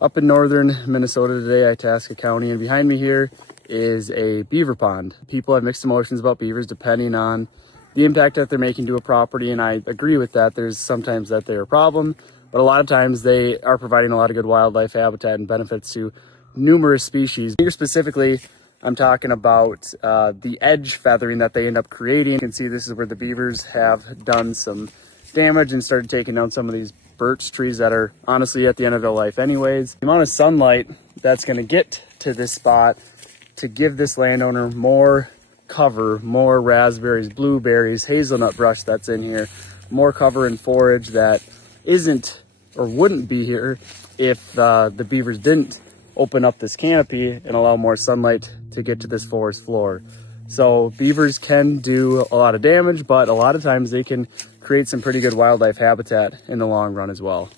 Up in northern Minnesota today, Itasca County, and behind me here is a beaver pond. People have mixed emotions about beavers depending on the impact that they're making to a property, and I agree with that. There's sometimes that they're a problem, but a lot of times they are providing a lot of good wildlife habitat and benefits to numerous species. Here specifically, I'm talking about the edge feathering that they end up creating. You can see this is where the beavers have done some damage and started taking down some of these birch trees that are honestly at the end of their life anyways. The amount of sunlight that's going to get to this spot to give this landowner more cover, more raspberries, blueberries, hazelnut brush that's in here, more cover and forage that isn't or wouldn't be here if the beavers didn't open up this canopy and allow more sunlight to get to this forest floor. So beavers can do a lot of damage, but a lot of times they can create some pretty good wildlife habitat in the long run as well.